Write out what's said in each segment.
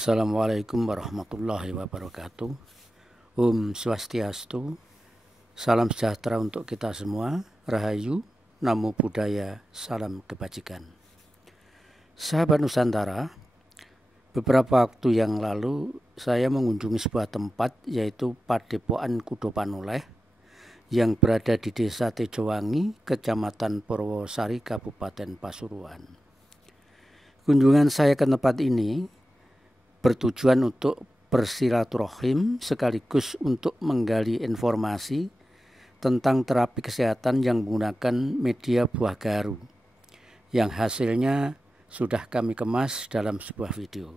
Assalamualaikum warahmatullahi wabarakatuh. Om Swastiastu. Salam sejahtera untuk kita semua. Rahayu, Namo Buddhaya, salam kebajikan. Sahabat Nusantara, beberapa waktu yang lalu saya mengunjungi sebuah tempat yaitu Padepokan Kudo Panoleh yang berada di Desa Tejowangi, Kecamatan Purwosari, Kabupaten Pasuruan. Kunjungan saya ke tempat ini bertujuan untuk bersilaturahim sekaligus untuk menggali informasi tentang terapi kesehatan yang menggunakan media buah gaharu yang hasilnya sudah kami kemas dalam sebuah video.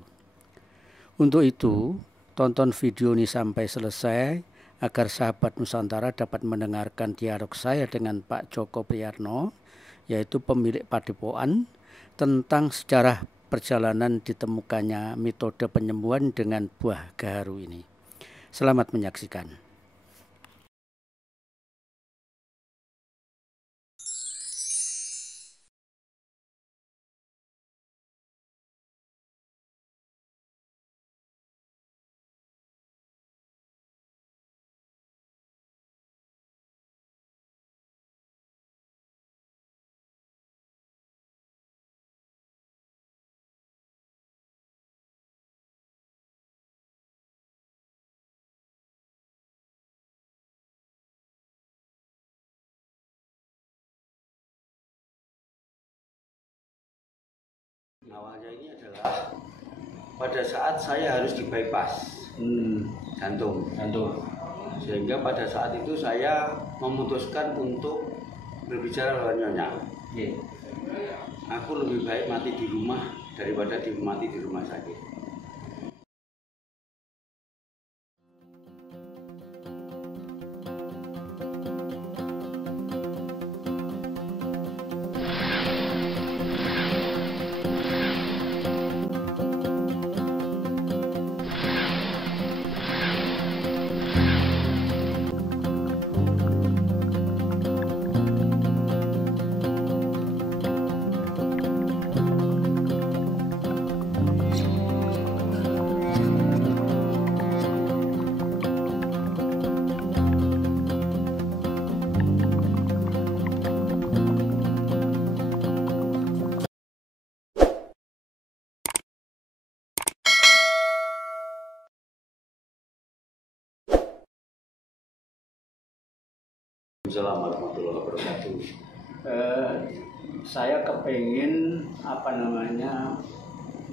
Untuk itu, tonton video ini sampai selesai agar sahabat Nusantara dapat mendengarkan dialog saya dengan Pak Joko Priyarno, yaitu pemilik Padepokan, tentang sejarah perjalanan ditemukannya metode penyembuhan dengan buah gaharu ini. Selamat menyaksikan. Awalnya ini adalah pada saat saya harus di bypass jantung, sehingga pada saat itu saya memutuskan untuk berbicara lawan nyonya. Aku lebih baik mati di rumah daripada mati di rumah sakit. Assalamualaikum warahmatullahi wabarakatuh. Saya kepengen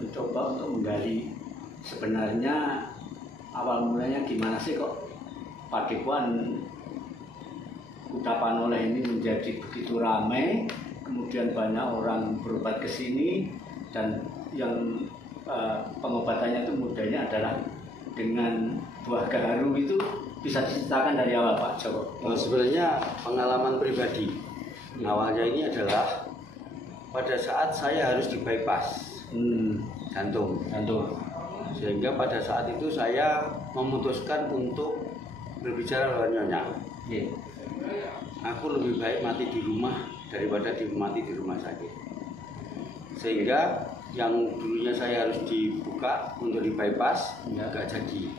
mencoba untuk menggali sebenarnya awal mulanya gimana sih kok Padepokan Kudo Panoleh ini menjadi begitu ramai, kemudian banyak orang berobat ke sini, dan yang pengobatannya itu mudahnya adalah dengan buah gaharu. Itu bisa diceritakan dari awal, Pak Joko? Sebenarnya pengalaman pribadi. Awalnya ini adalah pada saat saya harus di bypass jantung, sehingga pada saat itu saya memutuskan untuk berbicara lawan nyonya. Aku lebih baik mati di rumah daripada mati di rumah sakit. Sehingga yang dulunya saya harus dibuka untuk di bypass nggak jadi.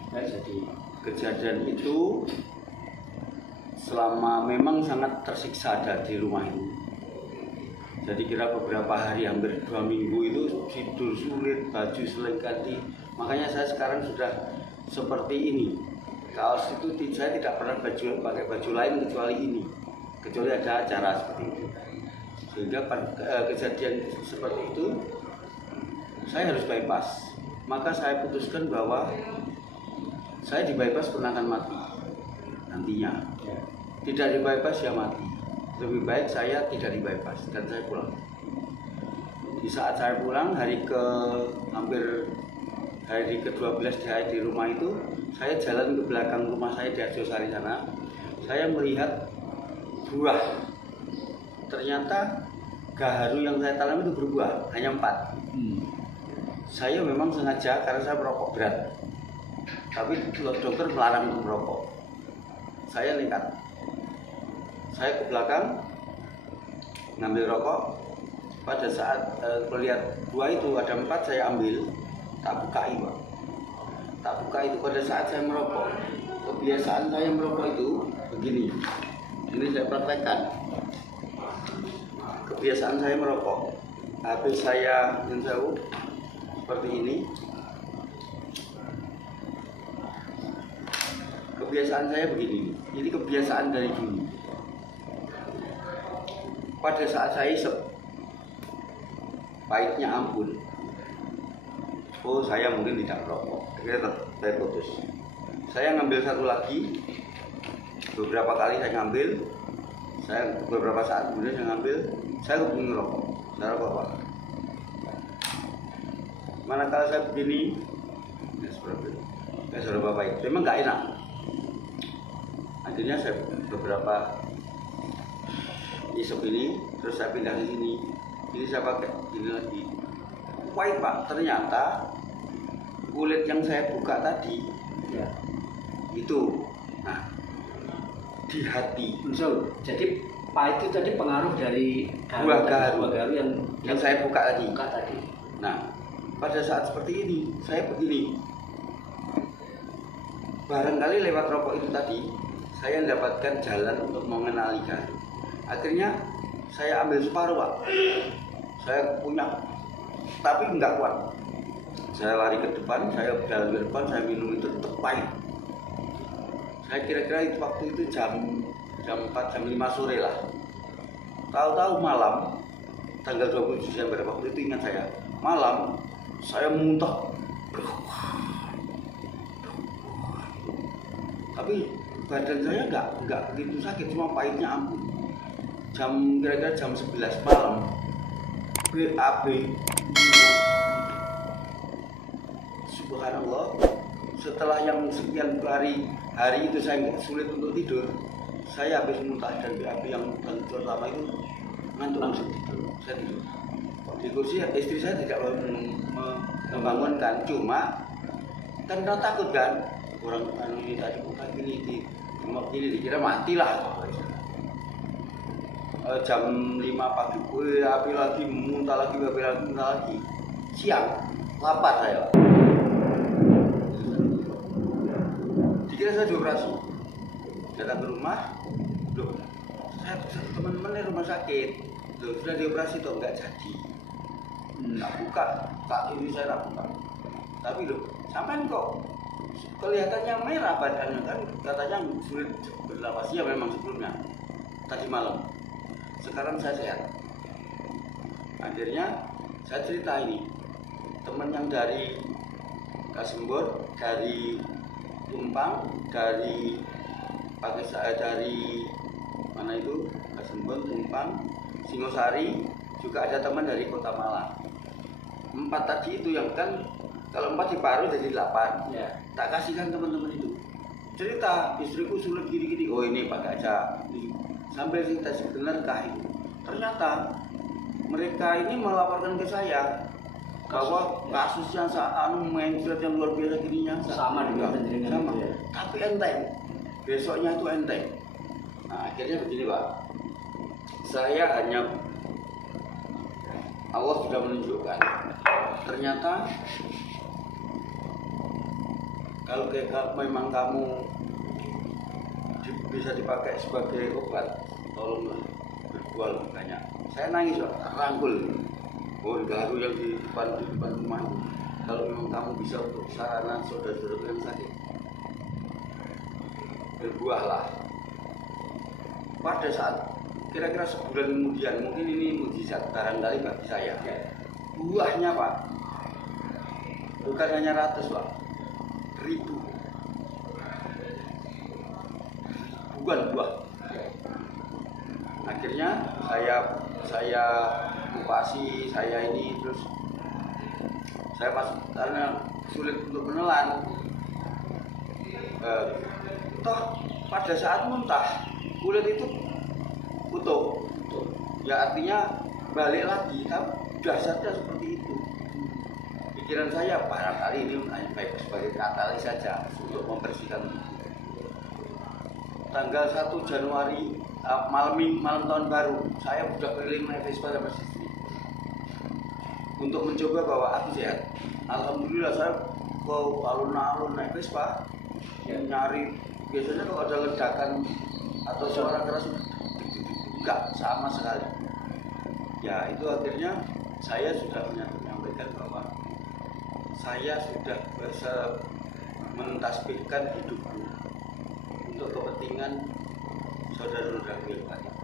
Kejadian itu selama memang sangat tersiksa ada di rumah itu. Jadi kira beberapa hari, hampir 2 minggu itu tidur sulit, baju selengkati. Makanya saya sekarang sudah seperti ini. Kaos itu saya tidak pernah pakai baju lain kecuali ini, kecuali ada acara seperti itu. Sehingga kejadian seperti itu saya harus bypass. Maka saya putuskan bahwa saya di bypass pun akan mati nantinya. Tidak di bypass ya mati. Lebih baik saya tidak di bypass dan saya pulang. Di saat saya pulang hampir hari ke-12 di rumah itu, saya jalan ke belakang rumah saya di Arjosari sana. Saya melihat buah. Ternyata gaharu yang saya tanam itu berbuah, hanya 4. Saya memang sengaja karena saya merokok berat. Tapi dokter melarang untuk merokok. Saya nekat. Saya ke belakang ngambil rokok. Pada saat melihat buah itu ada 4, saya ambil, tak bukai, Pak. tak buka itu pada saat saya merokok. Kebiasaan saya merokok itu begini. Ini saya praktekkan. Kebiasaan saya merokok. Habis saya jauh seperti ini. Kebiasaan saya begini. Ini kebiasaan dari dulu. Pada saat saya isep, pahitnya ampun. Oh, saya mungkin tidak merokok. Akhirnya saya putus. Saya ngambil satu lagi. Beberapa kali saya ngambil. Saya beberapa saat kemudian saya ngambil. Saya hubungi merokok. Saya rokok Pak. Manakala saya begini, ya seperti itu. Saya sudah bapak itu. Memang nggak enak. Akhirnya saya beberapa isep ini, terus saya pindah ke sini. Ini saya pakai ini lagi. Pahit Pak, ternyata kulit yang saya buka tadi ya, itu, nah di hati. Jadi pahit itu tadi pengaruh dari buah garu yang saya buka tadi. Nah, pada saat seperti ini, saya begini. Barangkali lewat rokok itu tadi, saya mendapatkan jalan untuk mengenali garu. Akhirnya saya ambil separuh Pak. Saya punya, tapi enggak kuat. Saya lari ke depan, saya jalan ke depan, saya minum itu tetap pahit. Saya kira-kira itu waktu itu jam 4, jam 5 sore lah. Tahu-tahu malam, tanggal 20 Desember, waktu itu ingat saya. Malam, saya muntah. Tapi badan saya enggak begitu sakit, cuma pahitnya ampun. Kira-kira jam 11 malam, BAB. Subhanallah, setelah yang sekian hari itu saya sulit untuk tidur, saya habis muntah dan BAB yang pertama itu ngantuk langsung tidur. Saya tidur di kursi, istri saya tidak membangunkan, cuma kan kita takut kan, orang ini tadi bukan gini dikira matilah. Jam 5 pagi, BAB lagi, muntah lagi. Siang, lapar saya. Dikira saya dioperasi. Datang ke rumah, loh, saya teman-teman di rumah sakit, loh, sudah dioperasi toh, nggak jadi. Tak buka, tak ini saya tak buka. Tapi loh, sampai kok kelihatannya merah badannya kan, katanya sulit bernapas. Ya memang sebelumnya, tadi malam. Sekarang saya sehat. Akhirnya saya cerita ini, teman yang dari Kasembor, dari Tumpang, dari pakai saya dari mana itu, Kasembor, Tumpang, Singosari, juga ada teman dari Kota Malang. 4 tadi itu yang kan, kalau 4 diparuh jadi 8. Ya. Tak kasihkan teman-teman itu. Cerita istriku sulit gini-gini. Oh ini pakai aja. Sampai cerita sebenarkah itu. Ternyata mereka ini melaporkan ke saya bahwa kasus yang mencret yang luar biasa gininya sama dengan sama. Ya. Tapi enteng. Besoknya itu enteng. Nah, akhirnya begini Pak. Saya hanya, Allah sudah menunjukkan. Ternyata kalau memang kamu bisa dipakai sebagai obat, tolong berjual banyak. Saya nangis Pak, rangkul. Oh, garu yang di depan rumah. Kalau memang kamu bisa untuk sarana saudara-saudara yang sakit, berbuahlah. Pada saat kira-kira sebulan kemudian, mungkin ini mujizat barangkali bagi saya. Buahnya Pak, bukan hanya ratus Pak, ribu. Bukan buah. Akhirnya saya kupasi, saya ini terus saya pas karena sulit untuk menelan. Toh pada saat muntah kulit itu utuh. Ya artinya balik lagi, kan dasarnya seperti itu. Pikiran saya barangkali ini baik sebagai katalis saja untuk membersihkan. Tanggal 1 Januari malam tahun baru, saya sudah keliling naik Vespa sama istri untuk mencoba bahwa aku sehat. Alhamdulillah saya ke alun-alun naik Vespa, nyari biasanya kalau ada ledakan atau suara keras enggak sama sekali. Ya itu akhirnya saya sudah menyampaikan bahwa saya sudah bisa mentasbihkan hidupku untuk kepentingan saudara-saudara yang banyak.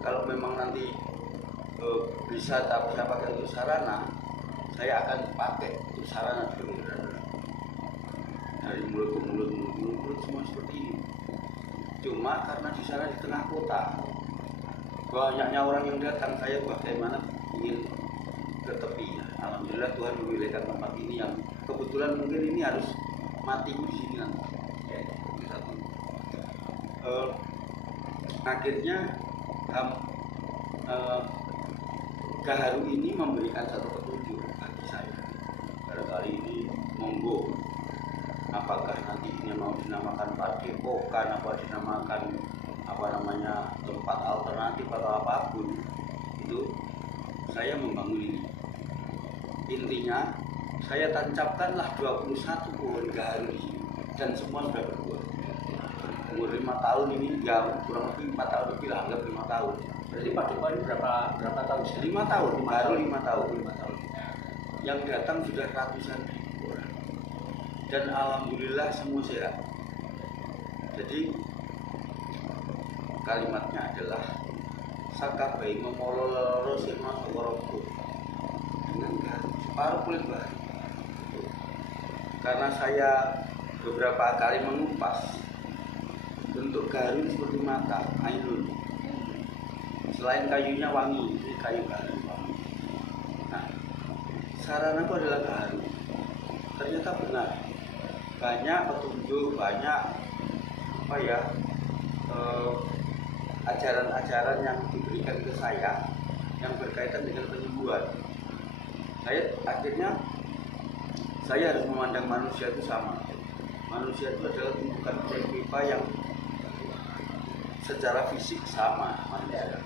Kalau memang nanti bisa tak bisa pakai untuk sarana, saya akan pakai untuk sarana dulu. Dari mulut ke mulut semua seperti ini. Cuma karena di sana di tengah kota, banyaknya orang yang datang, saya bagaimana ingin ke tepi. Alhamdulillah Tuhan memilihkan tempat ini yang kebetulan mungkin ini harus mati di sini nanti. Akhirnya Gaharu ini memberikan satu petunjuk bagi saya. Barangkali ini monggo, apakah nanti ini mau dinamakan padepokan, apa dinamakan tempat alternatif atau apapun, itu saya membangun ini. Intinya saya tancapkanlah 21 pohon gaharu di sini dan semua sudah berbuah. Umur 5 tahun ini, ya kurang lebih 4 tahun lebih lah, anggap 5 tahun. Berarti padepokan berapa tahun? 5 tahun, baru 5 tahun. Yang datang sudah ratusan ribu orang. Dan alhamdulillah semua sehat. Jadi kalimatnya adalah sakabai memololo sema sokoroku dengan gaharu separuh kulit baharu. Karena saya beberapa kali mengupas bentuk gaharu seperti mata, ainun. Selain kayunya wangi, ini kayu gaharu wangi. Nah, sarana itu adalah gaharu. Ternyata benar, banyak petunjuk, banyak ajaran-ajaran yang diberikan ke saya yang berkaitan dengan penyembuhan. Akhirnya saya harus memandang manusia itu sama. Manusia itu adalah tumpukan pipa yang secara fisik sama manusia.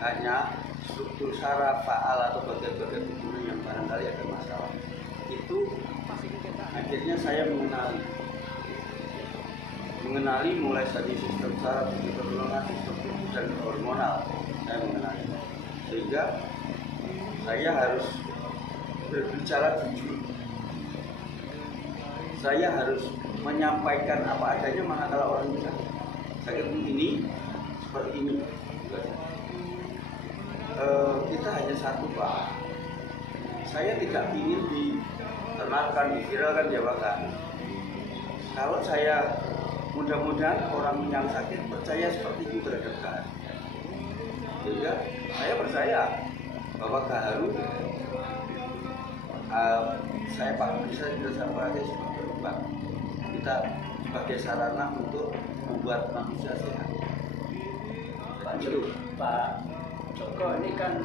Hanya struktur saraf, faal atau bagian-bagian tubuhnya yang barangkali ada masalah. Itu akhirnya saya mengenali mulai dari sistem saraf, sistem tulang, sistem tubuh dan hormonal. Saya mengenali, sehingga saya harus berbicara jujur. Saya harus menyampaikan apa adanya, manakala orang bisa sakit ini seperti ini. Kita hanya satu, Pak. Saya tidak ingin diterkenalkan, diviralkan, jabatan. Kalau saya mudah-mudahan orang yang sakit percaya seperti itu terhadap gaharu. Sehingga saya percaya bahwa gaharu saya bisa pakai sebagai obat. Kita sebagai sarana untuk membuat manusia sehat. Pak Joko, ini kan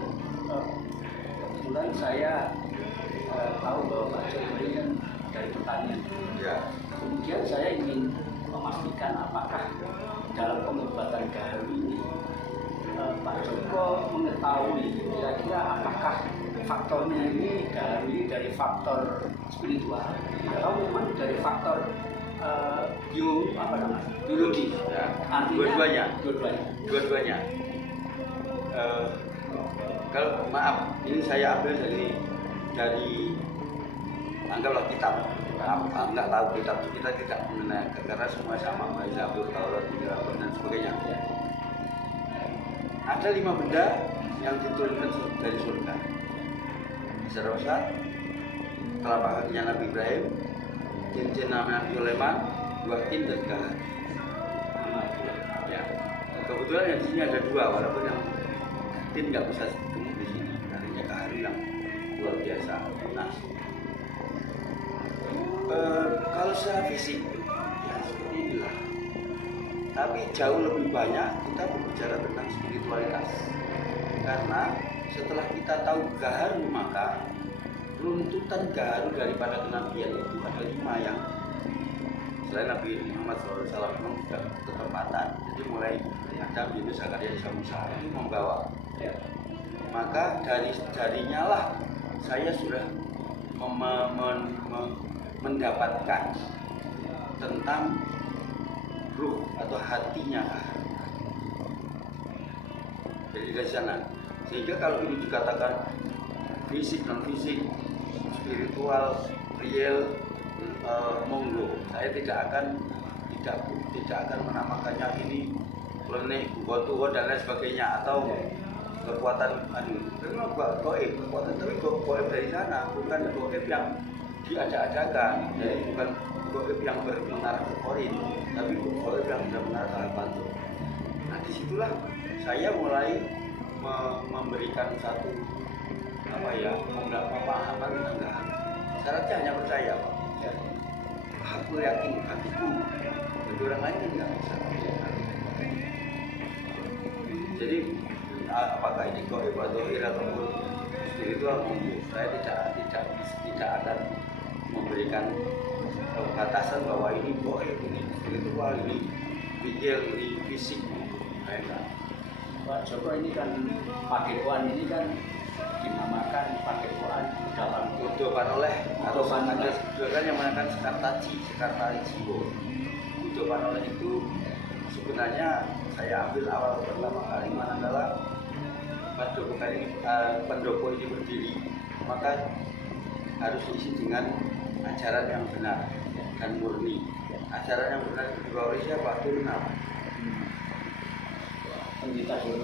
kebetulan saya tahu bahwa Pak Joko ini kan dari pertanian. Ya. Kemudian saya ingin memastikan apakah dalam pengobatan gaharu ini Pak Joko mengetahui kira-kira apakah faktornya ini dari faktor spiritual atau memang dari faktor biologi. Ya. Artinya Dua-duanya. Kalau maaf, ini saya ambil dari anggaplah kitab. Enggak tahu kitab itu, kita tidak mengenai karena semua sama, Zabur, Taurat, Injil dan sebagainya. Ada 5 benda yang diturunkan dari surga. Serosa, telapak kakinya Nabi Ibrahim, cincin Nabi Sulaiman, buah tin dan gaharu. Ya. Kebetulan yang di sini ada 2, walaupun yang tin nggak bisa ketemu di sini. Artinya gaharu yang luar biasa. Nah, kalau secara fisik ya seperti inilah. Tapi jauh lebih banyak kita berbicara tentang spiritualitas. Karena setelah kita tahu gaharu, maka runtutan gaharu daripada kenabian itu ada 5 yang selain Nabi Muhammad SAW memang sudah ketepatan. Jadi mulai Adam, Yunus, Zakaria, Isa, Musa itu membawa. Ya. Maka darinya lah saya sudah mendapatkan tentang ruh atau hatinya. Jadi dari sana, sehingga kalau ini dikatakan fisik non fisik, spiritual, real, monggo, saya tidak akan menamakannya ini klenik, bukotuwo dan lain sebagainya atau kekuatan memang goib, kekuatan tapi goib dari sana, bukan goib yang diada-adakan, jadi bukan goib yang mengarah ke korin, tapi goib yang sudah mengarah ke al-bantu. Nah disitulah saya mulai memberikan satu pemahaman tentang syaratnya hanya percaya, Pak. Ya. Aku yakin hatiku, bagi orang lain enggak bisa. Jadi apakah ini goib atau ataupun spiritual, saya tidak akan memberikan batasan bahwa ini goib, ini spiritual, ini real, ini fisik. Pak Joko, ini kan pakekoan ini kan dinamakan pakekoan udopan oleh atau ada kan yang menggunakan sekartaji jiwa. Udopan oleh itu sebenarnya saya ambil awal pertama kali manakala pendopo ini berdiri, maka harus diisi dengan ajaran yang benar dan murni. Ajaran yang benar itu dibawa oleh siapa? Turunam. Pendeta Turun.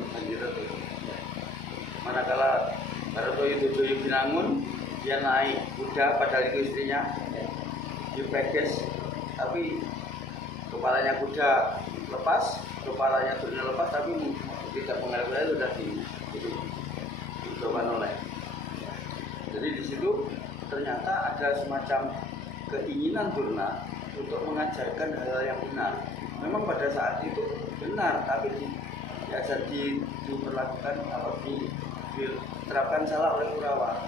Manakala Barotoyo Dojoyo Binangun, dia naik kuda, padahal itu istrinya dipeges, tapi kepalanya kuda lepas, kepalanya turunnya lepas, tapi tidak mengalami itu sudah diudokan oleh. Jadi di situ ternyata ada semacam keinginan Durna untuk mengajarkan hal-hal yang benar. Memang pada saat itu benar, tapi diperlakukan atau diterapkan salah oleh Kurawa.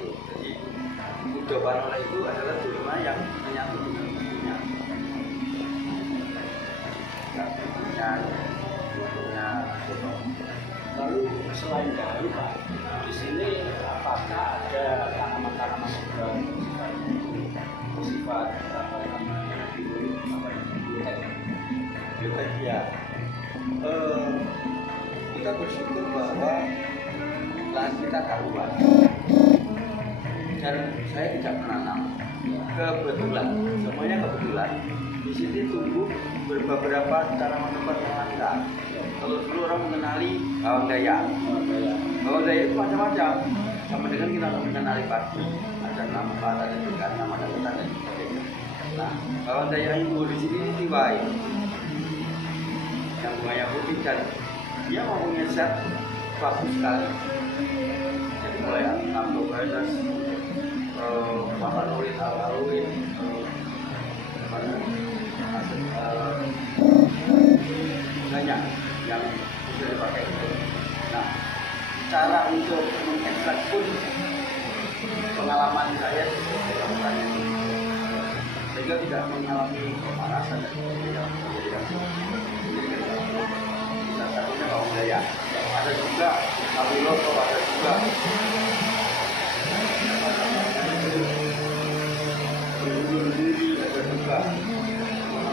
Jadi udopan oleh itu adalah Durna yang menyatu dengan istrinya. Lalu selain dari Pak, di sini apakah ada tanaman-tanaman bersifat biotek? Ya. Kita bersyukur bahwa lahan kita karuan dan saya tidak menanam. Kebetulan, semuanya kebetulan. Di sini tumbuh beberapa tanaman yang langka. Kalau dulu orang mengenali bawang daya. Bawang daya itu macam-macam. Sama dengan kita mengenali padi. Ada nampak, ada dekat, nama dan ketan dan sebagainya. Nah, bawang daya itu di sini tiwai. Yang bunganya putih dan dia mempunyai zat bagus sekali. Jadi mulai amlobaetas, makalurin, alalurin, banyak yang bisa dipakai. Nah, cara untuk mengekstrak pun pengalaman saya melakukan itu, sehingga tidak mengalami kepanasan dan tidak salah satunya bawang daya. Ada juga abiloto, ada juga berduri, ada juga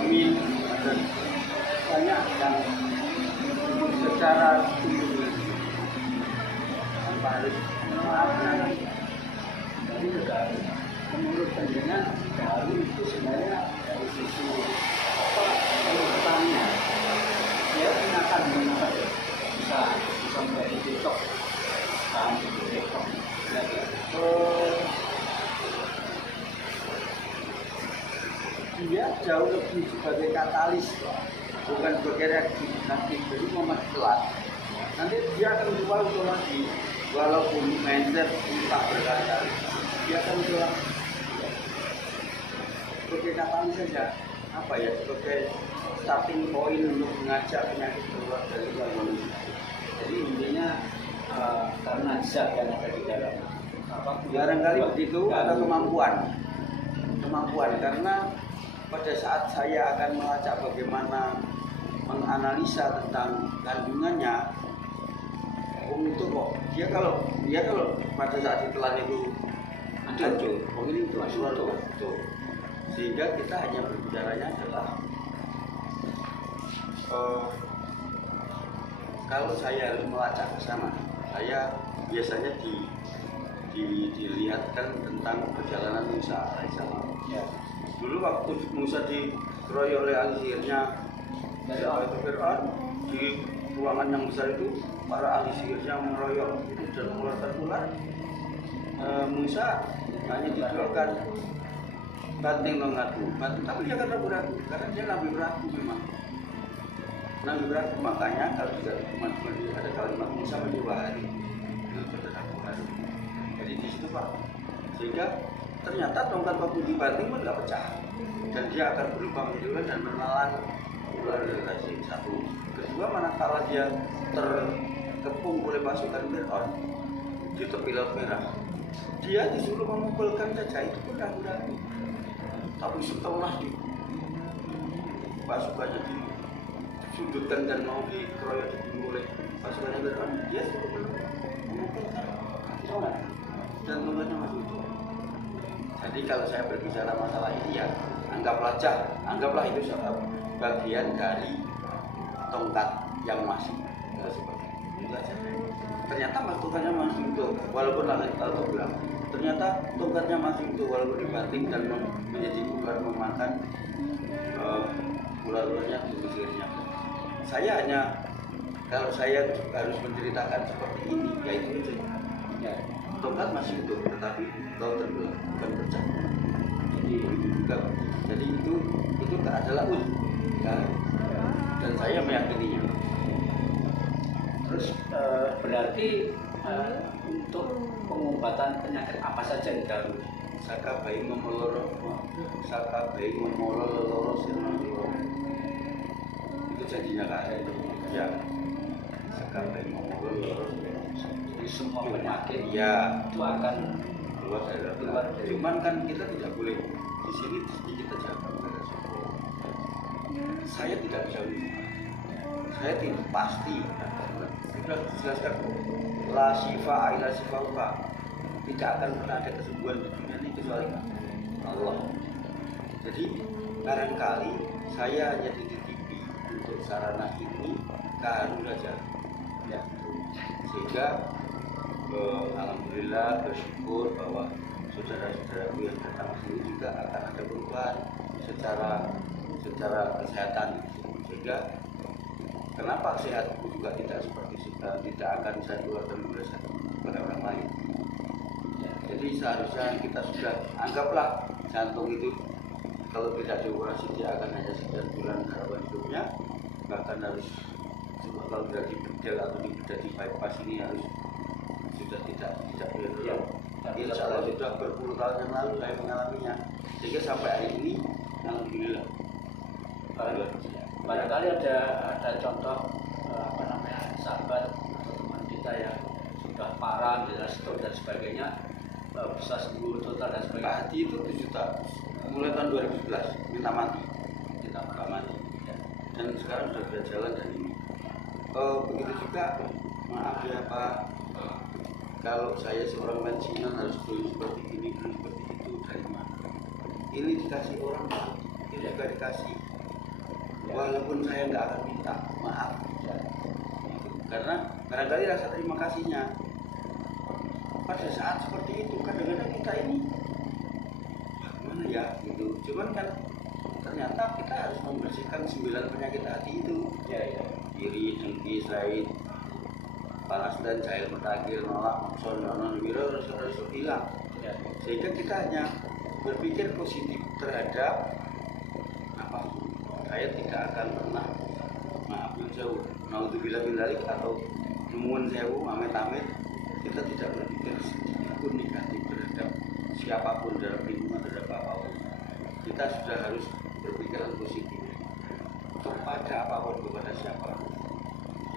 amin, ada banyak yang secara tanpa harus menanam. Jadi juga menurut pandangan daru itu sebenarnya dari sisi petani dia akan bisa menjadi TikTok, TikTok. Dia jauh lebih sebagai katalis, bukan sebagai reaksi nanti. Jadi mempercepat. Nanti dia akan mencoba untuk lagi, walaupun mindset entah berkali-kali, dia akan mencoba sebagai katalis saja. Apa ya, sebagai starting point untuk mengajak penyakit keluar dari manusia. Jadi intinya karena zat yang ada di dalam barangkali begitu atau kemampuan karena pada saat saya akan melacak bagaimana menganalisa tentang kandungannya untuk kok dia kalau pada saat ditelan itu Betul, ini betul. Sehingga kita hanya berbicaranya adalah kalau saya harus melacak ke sana, saya biasanya dilihatkan tentang perjalanan Musa alaihissalam. Ya. Dulu waktu Musa dikeroyok oleh ahli sihirnya itu Fir'aun, di ruangan yang besar itu para ahli sihirnya mengeroyok itu dan mengeluarkan ular. Musa hanya dijualkan banting ngadu, tapi dia kan ragu-ragu karena dia nabi beragu memang. Nabi beragu, makanya kalau tidak ada kalimat Musa mencoba hari itu ragu hari. Jadi di situ Pak, sehingga ternyata tongkat waktu dibanting pun nggak pecah dan dia akan berubah menjadi ular dan menelan ular dari satu. Kedua, manakala dia terkepung oleh pasukan Fir'aun di tepi Laut Merah, dia disuruh memukulkan saja itu pun ragu-ragu. Tapi setelah pasukannya disudutkan dan mau dikeroyok dibunuh oleh pasukannya Fir'aun, dia suruh memukulkan dan tongkatnya masih utuh. Jadi kalau saya berbicara masalah ini ya anggaplah itu bagian dari tongkat yang masih seperti itu saja. Ternyata tongkatnya masih utuh walaupun langit atau bilang. Ternyata tongkatnya masih utuh walaupun dibanting dan menjadi ular memakan ular-ularnya sihirnya. Saya hanya kalau saya harus menceritakan seperti ini, yaitu itu. Ya, tongkat masih utuh, tetapi laut tenggelam bukan pecah. Jadi itu adalah ya, dan saya meyakininya. Terus berarti untuk pengobatan penyakit apa saja yang dahulu? Saka bayi ngomoloro sinolo. Itu jadinya ada itu ya. Saka bayi ngomoloro. Jadi semua penyakit ya itu akan keluar dari. Cuman kan kita tidak boleh di sini kita jaga. Saya tidak bisa lupa. Saya tidak pasti. Sudah dijelaskan la syifa ila syifauka. Tidak akan pernah ada kesembuhan di dunia ini kecuali Allah. Jadi barangkali saya hanya dititipi untuk sarana ini ke Harun saja. Ya. Sehingga alhamdulillah bersyukur bahwa saudara-saudaraku yang datang sini juga akan ada perubahan secara kesehatan. Sehingga kenapa sehatku juga tidak seperti tidak akan saya keluarkan pada orang lain. Jadi seharusnya kita sudah anggaplah jantung itu kalau tidak dioperasi dia akan hanya 9 bulan harapan hidupnya, bahkan harus kalau sudah dibedel atau dibedah di bypass ini harus sudah tidak boleh. Insya Allah sudah berpuluh tahun yang lalu saya mengalaminya, sehingga sampai hari ini alhamdulillah. Barangkali ada contoh sahabat atau teman kita yang sudah parah, bila stroke dan sebagainya bisa sembuh total dan sebagainya. Hati itu 7 juta mulai tahun 2011 minta mati ya. Dan sekarang sudah berjalan dan ini begitu juga maaf ya Pak, kalau saya seorang pensiunan harus beli seperti ini seperti itu dari mana? Ini dikasih orang Pak, ini juga dikasih walaupun saya nggak akan minta maaf ya. Karena barangkali rasa terima kasihnya pada saat seperti itu kadang-kadang kita ini gimana ya gitu. Cuman kan ternyata kita harus membersihkan 9 penyakit hati itu ya. Iri, dengki, said, panas dan jahil, mutakhir, nolak, sononon, wiro, harus hilang ya. Sehingga kita hanya berpikir positif terhadap apa, saya tidak akan pernah maaf yang jauh naudzubillah min dzalik atau nuwun sewu amit-amit, kita tidak berpikir sedikitpun negatif terhadap siapapun dalam lingkungan terhadap apapun. Kita sudah harus berpikiran positif kepada apapun, kepada siapapun.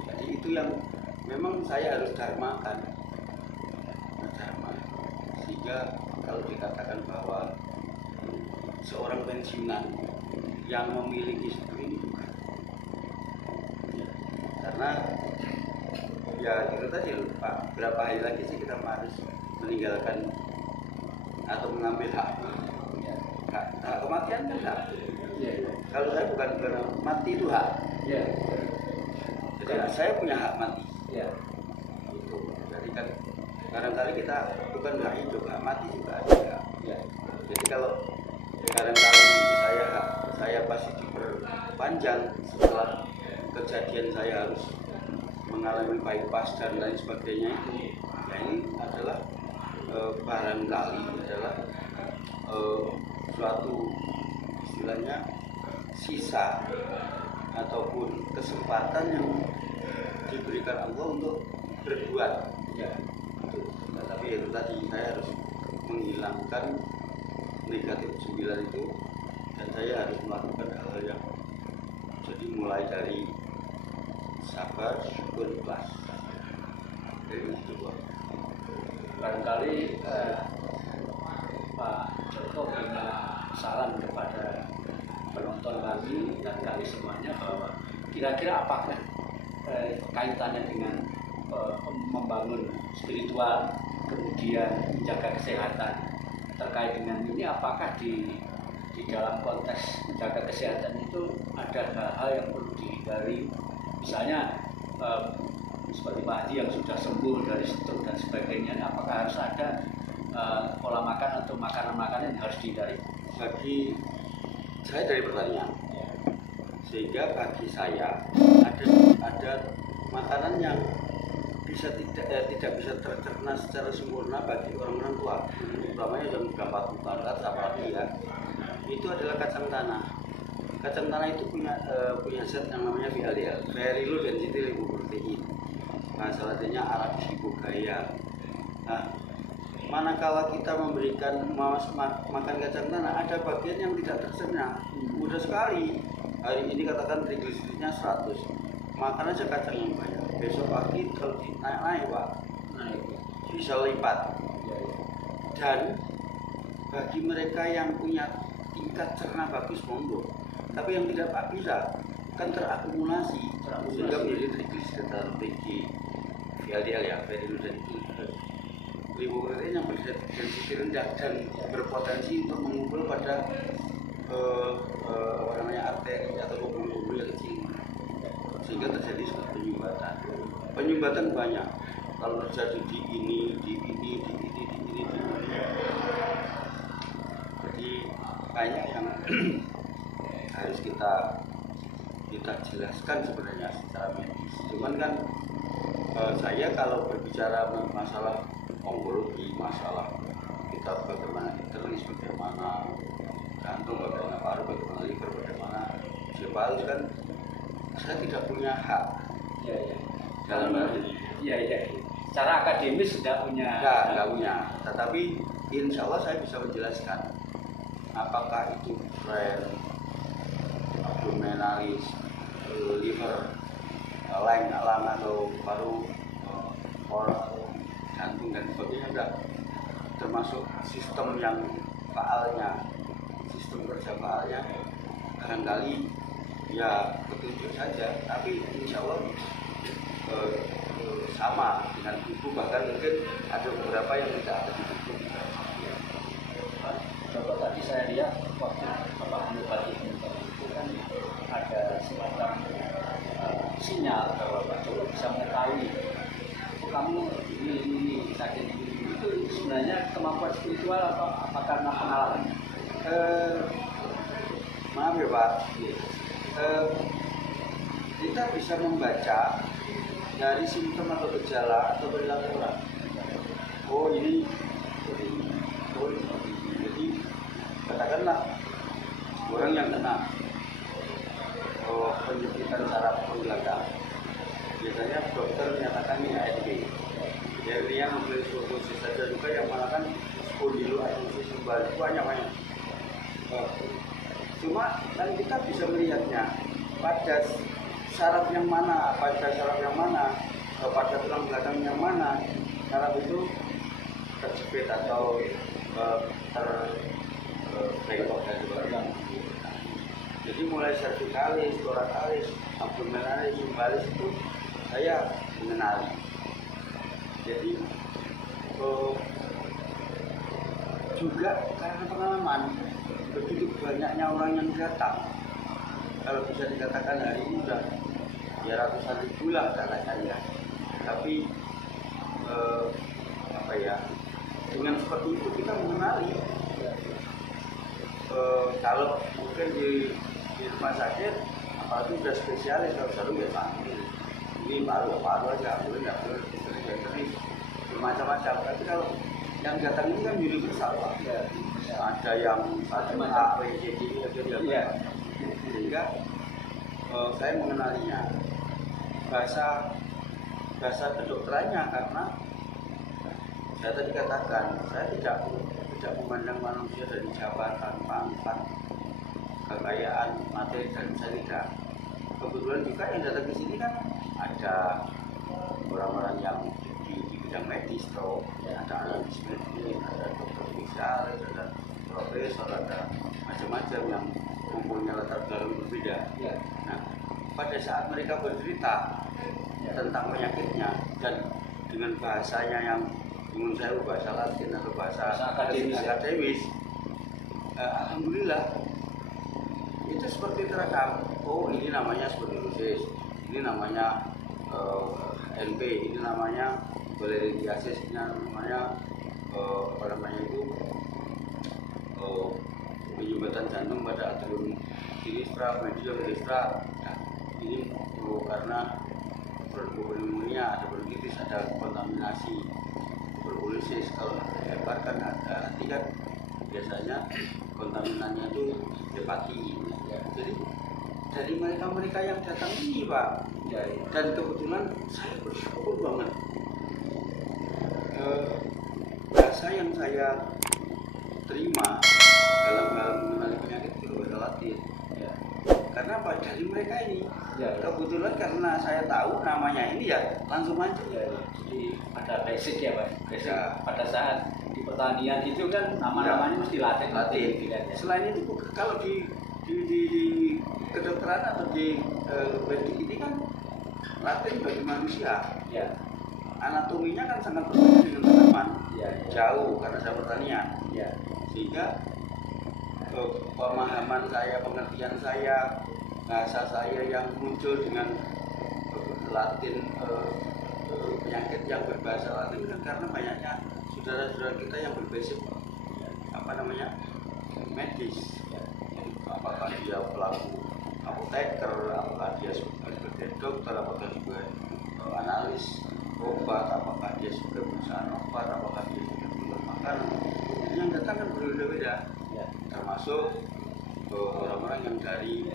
Jadi itu yang memang saya harus dharmakan, sehingga kalau dikatakan bahwa seorang pensiunan yang memiliki seperti ini bukan ya, karena ya itu tadi Pak, berapa hari lagi sih kita harus meninggalkan atau mengambil hak. Hak kematian kan hak. Kalau saya bukan mati itu hak. Jadi saya punya hak mati. Itu. Jadi kan barangkali kita bukan hak hidup, hak mati juga ada. Jadi kalau barangkali saya pasti diperpanjang setelah kejadian saya harus mengalami bypass dan lain sebagainya itu, ya ini adalah barangkali adalah suatu istilahnya sisa ataupun kesempatan yang diberikan Allah untuk berbuat. Nah, tapi itu tadi saya harus menghilangkan negatif 9 itu, dan saya harus melakukan hal-hal yang jadi mulai dari sabar, syukur, ikhlas. Jadi itu barangkali Pak Joko punya saran kepada penonton kami dan kami semuanya bahwa kira-kira apakah kaitannya dengan membangun spiritual, kemudian menjaga kesehatan, terkait dengan ini, apakah di dalam konteks menjaga kesehatan itu ada hal-hal yang perlu dihindari, misalnya seperti Pak Haji yang sudah sembuh dari stroke dan sebagainya, apakah harus ada pola makan atau makanan-makanan yang harus dihindari? Bagi saya dari pertanyaan, sehingga bagi saya ada makanan yang tidak bisa tercerna secara sempurna bagi orang tua, utamanya yang sudah 40 tahun apalagi ya, itu adalah kacang tanah. Kacang tanah itu punya zat yang namanya VLDL, very low density lipoprotein. Bahasa latinnya Arabis hypogaya. Nah, manakala kita memberikan makan kacang tanah, ada bagian yang tidak tercerna, mudah sekali. Hari ini katakan trigliseridnya 100, makan aja kacang yang banyak, besok pagi naik Pak, bisa lipat. Dan bagi mereka yang punya tingkat cerna bagus monggo, tapi yang tidak bisa kan terakumulasi sehingga menjadi trigliserid atau tinggi VLDL ya, very low density lipoprotein yang berdensitas rendah dan berpotensi untuk mengumpul pada arteri atau hubung-hubung yang kecil, sehingga terjadi suatu penyumbatan banyak. Kalau terjadi di ini. Jadi banyak yang harus kita jelaskan sebenarnya secara medis. Cuman kan saya kalau berbicara masalah onkologi, masalah kita bagaimana internis, bagaimana jantung, bagaimana paru, bagaimana liver, bagaimana siapa kan saya tidak punya hak. Dalam hal ini. Secara akademis tidak punya. Tidak punya. Tetapi insya Allah saya bisa menjelaskan apakah itu abdominalis, liver, lang atau paru, atau jantung dan sebagainya, sudah termasuk sistem yang faalnya, sistem kerja faalnya barangkali ya petunjuk saja, tapi insya Allah sama dengan tubuh, bahkan mungkin ada beberapa yang tidak ada di tubuh. Contoh tadi saya lihat waktu Bapak mengobati itu kan ada semacam sinyal bahwa Pak Joko bisa mengetahui kamu ini sakit ini. Itu sebenarnya kemampuan spiritual atau apa karena pengalaman? Maaf ya Pak, kita bisa membaca dari simptom atau gejala atau perilaku orang. Oh ini. Jadi katakanlah orang yang kena penyempitan saraf belakang, biasanya dokter menyatakan ini ASD. Jadi yang memiliki saja juga yang mengatakan spondyloartrosis lumbar itu banyak. Cuma kan kita bisa melihatnya pada saraf yang mana, pada tulang belakang yang mana saraf itu terjepit atau terbengkok dan sebagainya. Jadi mulai cervicalis, thoracalis, abdominalis, lumbalis itu saya mengenali. Jadi juga karena pengalaman begitu banyaknya orang yang datang, kalau bisa dikatakan hari ini sudah ya ratusan ribu lah katakan ya, tapi apa ya, dengan seperti itu kita mengenali kalau mungkin di rumah sakit apalagi sudah spesialis, kalau baru ya panggil ini baru aja, boleh nggak boleh jadi macam-macam. Tapi kalau yang datang ini kan universal Pak. Ya. Ada yang macam-macam ya. Sehingga saya mengenalinya bahasa kedokterannya, karena saya tadi katakan saya tidak memandang manusia dari jabatan, pangkat, kekayaan, materi, dan saya tidak. Kebetulan juga yang datang ke sini kan ada orang-orang yang di bidang medis, ada analis medis, ada dokter spesialis, ada profesor, ada macam-macam yang mempunyai latar belakang berbeda. Nah, pada saat mereka bercerita tentang penyakitnya dan dengan bahasanya yang menurut saya bahasa Latin atau bahasa akademis, alhamdulillah itu seperti terekam. Oh, ini namanya spondylosis, ini namanya NP, ini namanya boleridiasis, ini namanya apa namanya itu penyumbatan jantung pada atrium sinistra, medial sinistra. Nah, ini karena pneumonia, ada bronkitis, ada kontaminasi, tuberkulosis. Kalau lebar kan ada, nanti kan biasanya kontaminannya itu hepati. Jadi dari mereka yang datang ini Pak, dan kebetulan saya bersyukur banget bahasa yang saya terima dalam hal mengenali penyakit itu bahasa Latin. Karena apa? Dari mereka ini. Kebetulan karena saya tahu namanya ini ya langsung aja. Jadi ada basic ya Pak. Basic. Pada saat di pertanian itu kan nama-namanya mesti Latin. Selain itu kalau di kedokteran atau di medik ini kan Latin bagi manusia. Anatominya kan sangat berbeda dengan tanaman. Jauh karena saya pertanian. Sehingga pemahaman saya, pengertian saya, bahasa saya yang muncul dengan Latin, penyakit yang berbahasa Latin kan karena banyaknya saudara-saudara kita yang berbasic apa namanya medis. Apakah dia pelaku apoteker, apakah dia sebagai dokter, apakah juga analis obat, apakah dia juga perusahaan obat, apakah dia juga penjual makanan. Yang datang kan berbeda-beda, termasuk orang-orang yang dari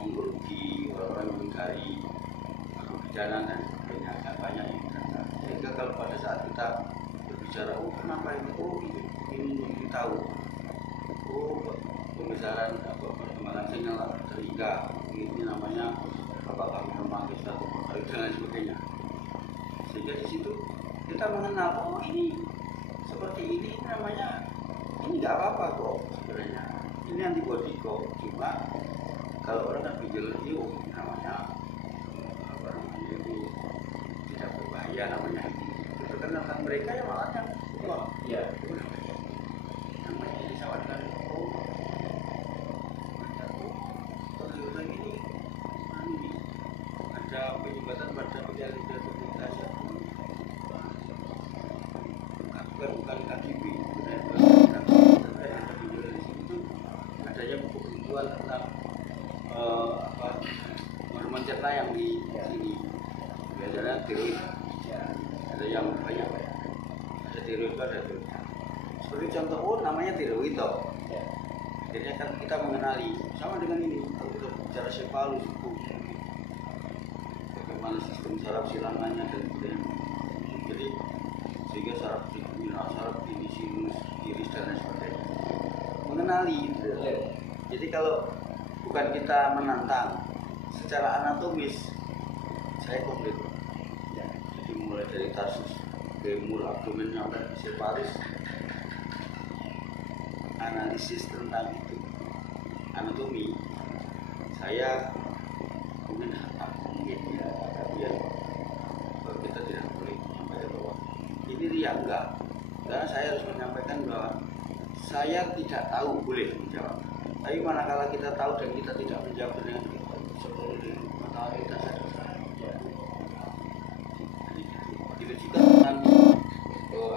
onkologi, orang-orang yang dari kebidanan dan sebagainya, banyak yang datang. Sehingga kalau pada saat kita berbicara, oh kenapa ini, oh ini tahu, oh pembesaran perkembangan sinyal telinga, ini namanya apakah memang bisa dan sebagainya. Sehingga di situ kita mengenal, oh ini seperti ini namanya, ini nggak apa-apa kok sebenarnya, ini antibody kok. Cuma kalau orang kan pikir itu namanya apa namanya itu tidak berbahaya namanya. Itu kan tentang mereka yang malah yang wah namanya ini sama dengan ada penyumbatan pada lidah bukan KGB, adanya buku-bukuan tentang hormon cerna yang di sini biasanya tiroid, ada yang banyak ada tiroid, ada tiroid. Seperti contoh, oh namanya tiroid toh. Akhirnya kan kita mengenali sama dengan ini. Kalau kita bicara sefalus, bagaimana sistem saraf silangannya dan sebagainya. Jadi sehingga saraf abdominal, saraf ini sinus, iris dan lain sebagainya. Mengenali. Jadi kalau bukan kita menantang, secara anatomis saya komplit. Jadi mulai dari tarsus, femur, abdomen sampai separis, analisis tentang itu, anatomi saya mungkin ya, tapi kita tidak boleh menyampaikan bahwa ini dia enggak, karena saya harus menyampaikan bahwa saya tidak tahu boleh menjawab. Tapi manakala kita tahu dan kita tidak menjawab dengan sepenuhnya, maka kita sadar. Begitu juga tentang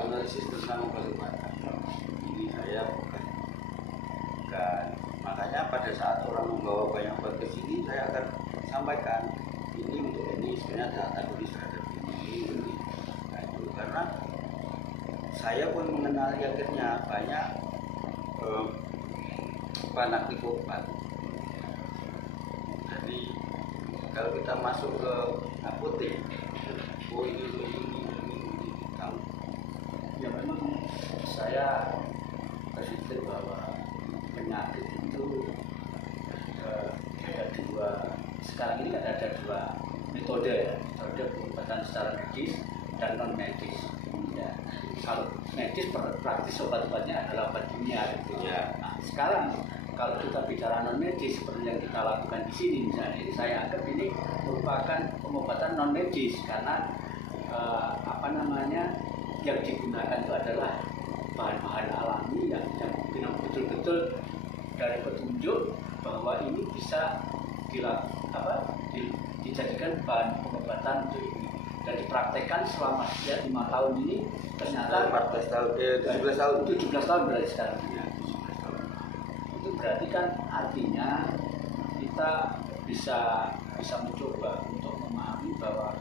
analisis tentang obat obatan. Ini saya bukan. Makanya pada saat orang membawa banyak obat ke sini, saya akan sampaikan ini untuk ini sebenarnya ada antagonis terhadap ini. Nah, itu karena saya pun mengenali akhirnya banyak fanatik obat. Jadi kalau kita masuk ke apotek, oh ini tahu. Ya memang saya berpikir bahwa penyakit itu ada dua, sekarang ini ada dua metode ya, metode pengobatan secara medis dan non medis. Ya, kalau medis praktis obat-obatnya adalah obat kimia gitu. Ya. Nah, sekarang kalau kita bicara non medis seperti yang kita lakukan di sini misalnya, ini saya anggap ini merupakan pengobatan non medis karena yang digunakan itu adalah bahan-bahan alami yang betul-betul dari petunjuk bahwa ini bisa dijadikan bahan pengobatan untuk ini dan dipraktekkan selama 5 tahun ini ternyata 14 tahun, 17 tahun. 17 tahun berarti sekarang. Ya, 17 tahun. Itu berarti kan artinya kita bisa mencoba untuk memahami bahwa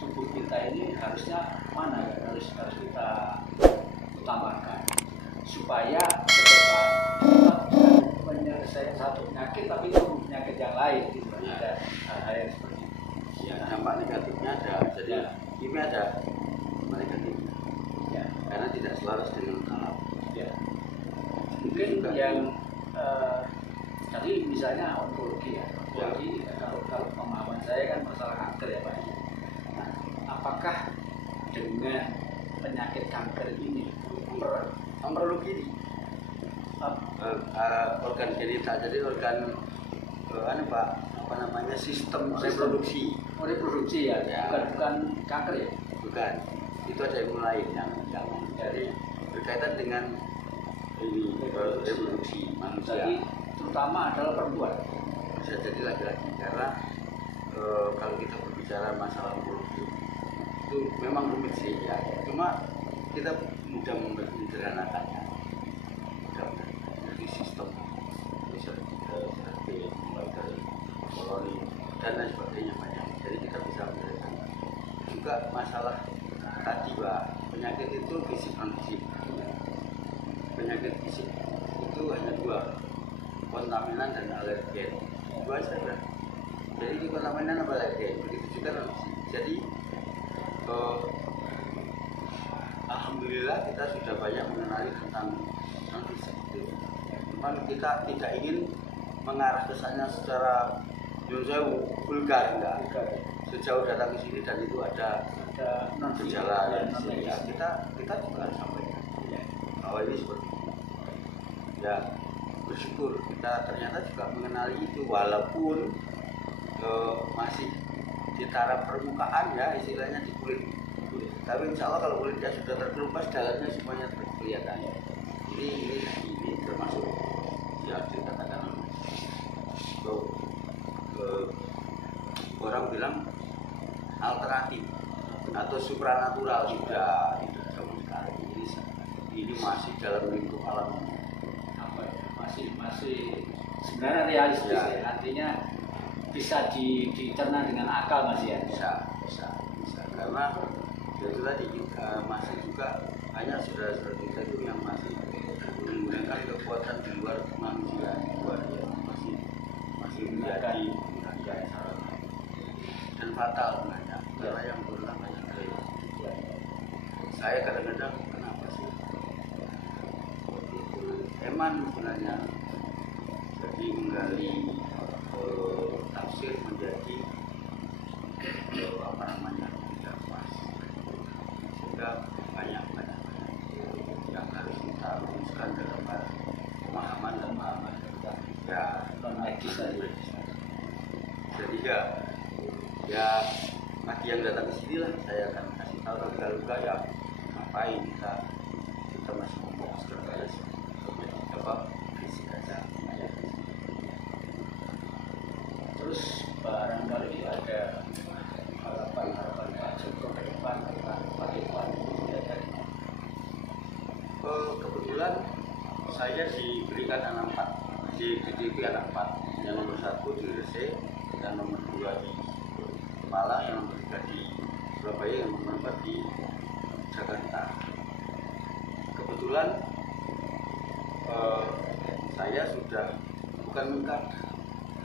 tubuh kita ini harusnya mana ya, harus kita utamakan supaya ke depan kita bisa menyelesaikan satu penyakit tapi itu penyakit yang lain gitu. Ada hal yang seperti itu. Ya, dampak negatifnya ada. Jadi ini ada negatifnya. Ya. Karena tidak selaras dengan alam. Ya. Mungkin yang tadi misalnya onkologi ya. Onkologi kalau pemahaman saya kan masalah kanker ya Pak. Nah, apakah dengan penyakit kanker ini Onkologi organ genital, jadi organ sistem reproduksi. Reproduksi ya, Ya. bukan kanker ya. Bukan, itu ada ilmu lain yang jadi berkaitan dengan ini reproduksi manusia. Jadi terutama adalah perempuan. Bisa jadi laki-laki karena kalau kita berbicara masalah onkologi itu memang rumit sih ya. Cuma kita mudah menyederhanakannya. Jadi sistem bisa mulai dari koloni dan lain sebagainya banyak. Jadi kita bisa menjelaskan juga masalah tadi Pak, penyakit itu fisik non fisik. Penyakit fisik itu hanya dua, kontaminan dan alergen. Dua saja. Jadi di kontaminan apa alergen? Begitu juga non fisik. Jadi alhamdulillah kita sudah banyak mengenali tentang non fisik itu. Cuman kita tidak ingin mengarah ke sana secara vulgar enggak. Sejauh datang ke sini dan itu ada non gejala dan ya, kita juga harus sampaikan bahwa ini seperti itu. Ya bersyukur kita ternyata juga mengenali itu walaupun masih di taraf permukaan ya, istilahnya di kulit. Tapi insya Allah kalau kulitnya sudah terkelupas, dalamnya semuanya kelihatan. Ini termasuk ya dikatakan orang bilang alternatif atau supranatural sudah sama sekali. Ini masih dalam lingkup alam. Masih sebenarnya realistis ya. Artinya bisa dicerna dengan akal masih ya. Bisa karena itu tadi masih juga banyak saudara-saudara kita itu yang masih menggunakan kekuatan di luar manusia, masih menjadi dan fatal sebenarnya karena yang berulang banyak kali. Saya kadang-kadang kenapa sih eman sebenarnya jadi menggali tafsir menjadi tidak pas sehingga banyak yang harus kita rumuskan dalam pemahaman kita ya non medis saja. jadi ya bagi yang datang ke sini lah saya akan kasih tahu luka-luka ya ngapain kita masih membahas terkait fisik aja. Terus barangkali ada harapan Pak Joko ke depan Pak Iwan kebetulan saya diberikan anak 4 di DTP anak 4, yang nomor 1 di Gresik, yang nomor 2 di Malang, yang nomor 3 di Surabaya, yang nomor 4 di Jakarta. Kebetulan saya sudah bukan mengkader,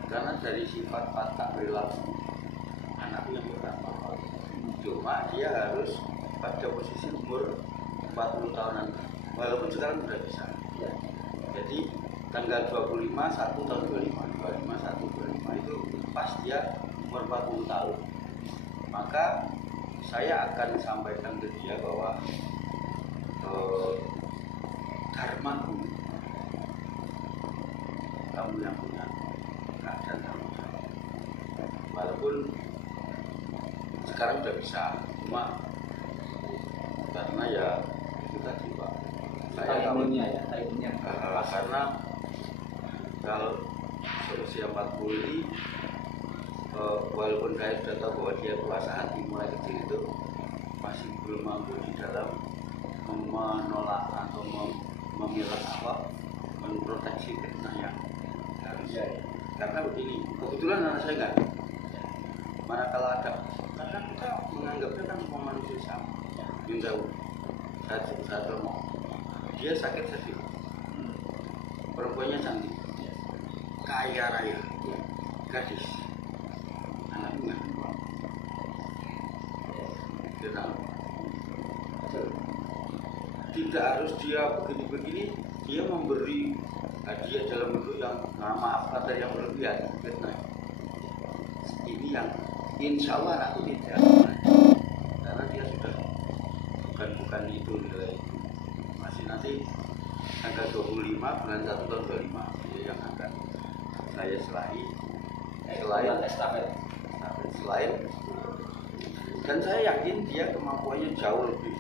karena dari sifat watak perilaku anakku yang pertama, cuma dia harus pada posisi umur 40 tahunan, walaupun sekarang sudah bisa. Jadi tanggal 25 1 tahun 25 1 25 itu pas dia umur 40 tahun, maka saya akan sampaikan ke dia bahwa dharmaku, kamu yang punya keadaan kamu, walaupun sekarang udah bisa, cuma karena ya itu tadi Pak, saya timingnya karena kalau seusia 40 ini walaupun saya sudah tahu bahwa dia kuasa hati mulai kecil itu masih belum mampu di dalam menolak atau memilah memproteksi fitnah yang harusnya. Karena begini, kebetulan anak saya enggak, manakala ada, karena kita menganggapnya kan semua manusia sama. Yang tahu saya mau dia sakit sedih, perempuannya cantik, kaya raya, gadis, anaknya tidak harus dia begini-begini, dia memberi hadiah dalam bentuk yang maaf kata yang berlebihan. Ini yang insya Allah anakku tidak, karena dia sudah bukan itu nilai, masih nanti tanggal 25 bulan 1 tahun 25 dia yang akan saya selain dan saya yakin dia kemampuannya jauh lebih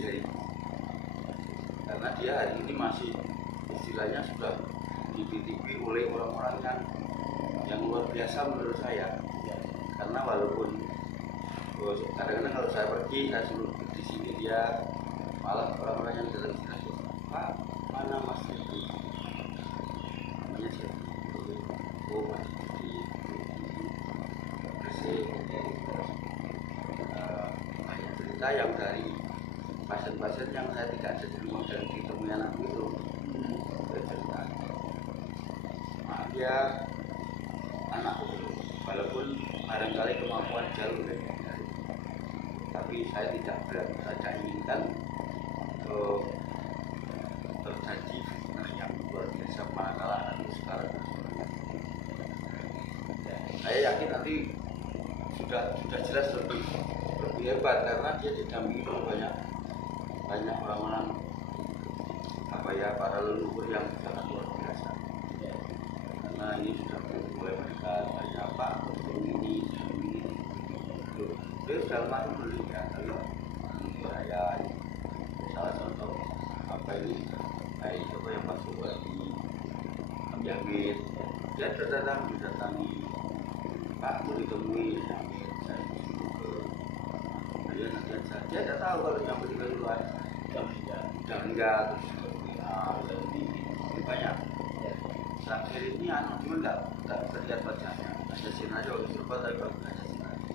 dari itu, karena dia hari ini masih istilahnya sudah dititipi oleh orang-orang yang luar biasa menurut saya. Karena walaupun kadang-kadang kalau saya pergi, saya suruh di sini, dia malah orang-orang yang datang sini, Pak, mana Mas itu? Namanya siapa? Oh, Mas di Gresik. Banyak cerita yang dari pasien-pasien yang saya tidak ada di rumah dan ditemui anakku itu bercerita. Maaf ya, anakku belum, walaupun barangkali kemampuan jauh dari, tapi saya tidak inginkan terjadi fitnah yang luar biasa manakala anakku sekarang. Saya yakin nanti sudah jelas lebih hebat, karena dia didampingi oleh banyak orang-orang para leluhur yang sangat luar biasa. Karena ini sudah mulai mereka tanya Pak, ini dia sudah masuk dulu ya, kalau saya salah contoh ini kayak coba yang masuk lagi menjamit, dia didatangi Pak, mau ditemui Jamit, saya disuruh ke dia nanti aja, dia tidak tahu kalau Jamit di luar dan enggak, terus lebih banyak. Terakhir ini anak cuma enggak terlihat wajahnya, hanya sin aja waktu serba, tapi bagus aja sin aja.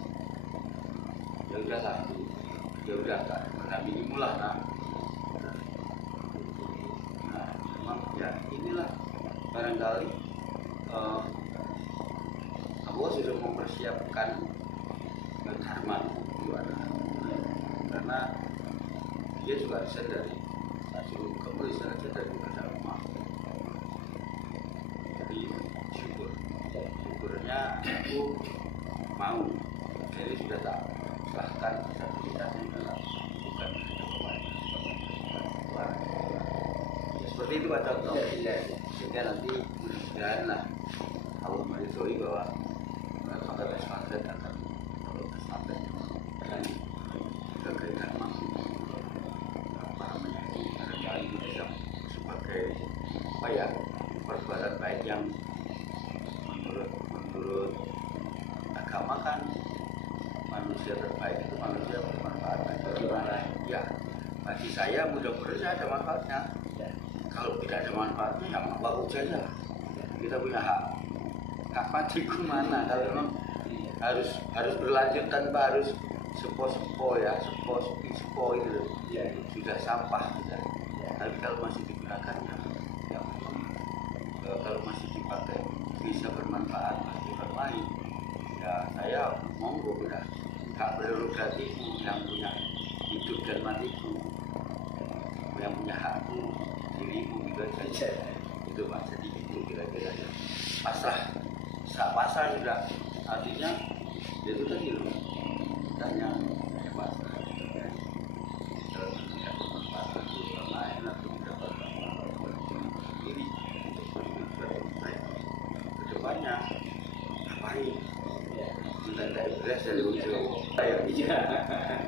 Ya udah lah, ya udah tak mendampingi mula memang ya inilah barangkali Allah sudah mempersiapkan dharma itu karena dia juga bisa dari suruh kamu bisa aja dari dharma. Jadi syukurnya aku mau, jadi sudah tak serahkan sertifikatnya dalam bukan ya, seperti itu Pak contoh sehingga nanti mudah-mudahan lah Allah meridhoi bahwa fasad akan fasad dan juga dharma barangkali bisa sebagai manusia terbaik itu manusia bermanfaat bagi orang lain. Ya, bagi saya mudah-mudahan saya ada manfaatnya. Ya. Kalau tidak ada manfaatnya ya apa saja. Kita punya hak matiku mana kalau memang harus berlanjut tanpa harus sepo ya, sepo itu ya, sudah sampah sudah. Ya. Tapi kalau masih digunakan ya memang kalau masih dipakai bisa bermanfaat bagi orang lain. Ya saya monggo udah hak prerogatifmu yang punya hidup dan matiku, yang punya hakku dirimu gitu saja. Itu Pak, jadi itu kira-kira pasrah sudah, artinya itu tadi loh, tanya pasrah kalau tidak bermanfaat bagi orang lain atau tidak bermanfaat bagi diri ke depannya ngapain ngetetek beras dari ujung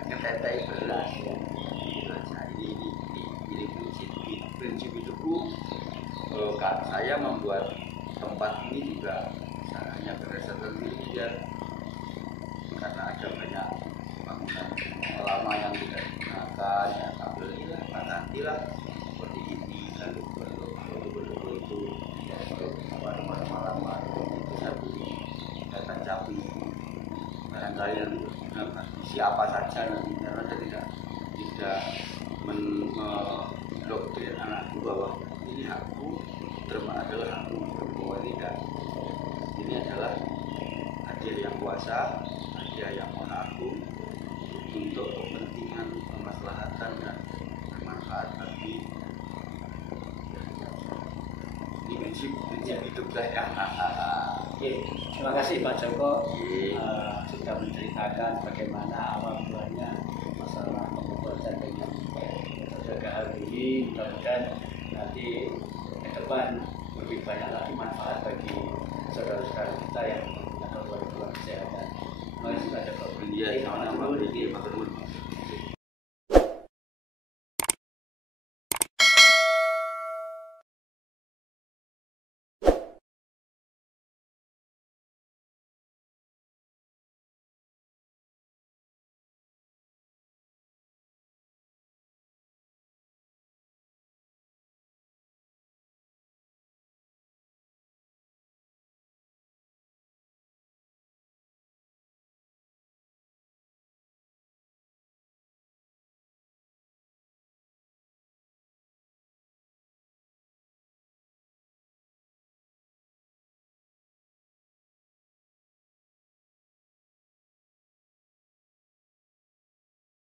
ngetetek beras ini prinsip hidupku. Saya membuat tempat ini juga hanya berdasarkan diri karena ada banyak bangunan lama yang tidak digunakan, ya sambil nantilah seperti ini, lalu itu malam-malam itu satu datang capi barangkali yang digunakan siapa saja nanti, karena saya tidak mendoktrin anakku bahwa ini hakku adalah hakku, bahwa tidak, ini adalah hadiah yang kuasa, hadiah yang aku untuk kepentingan kemaslahatan dan bermanfaat bagi ini prinsip hidup saya. Terima kasih Pak Joko sudah menceritakan bagaimana awal mulanya masalah pembuatan dengan jaga hal ini. Mudah-mudahan nanti ke depan lebih banyak lagi manfaat bagi saudara-saudara kita yang punya kebutuhan kesehatan. Terima kasih Pak Joko. Iya, sama-sama.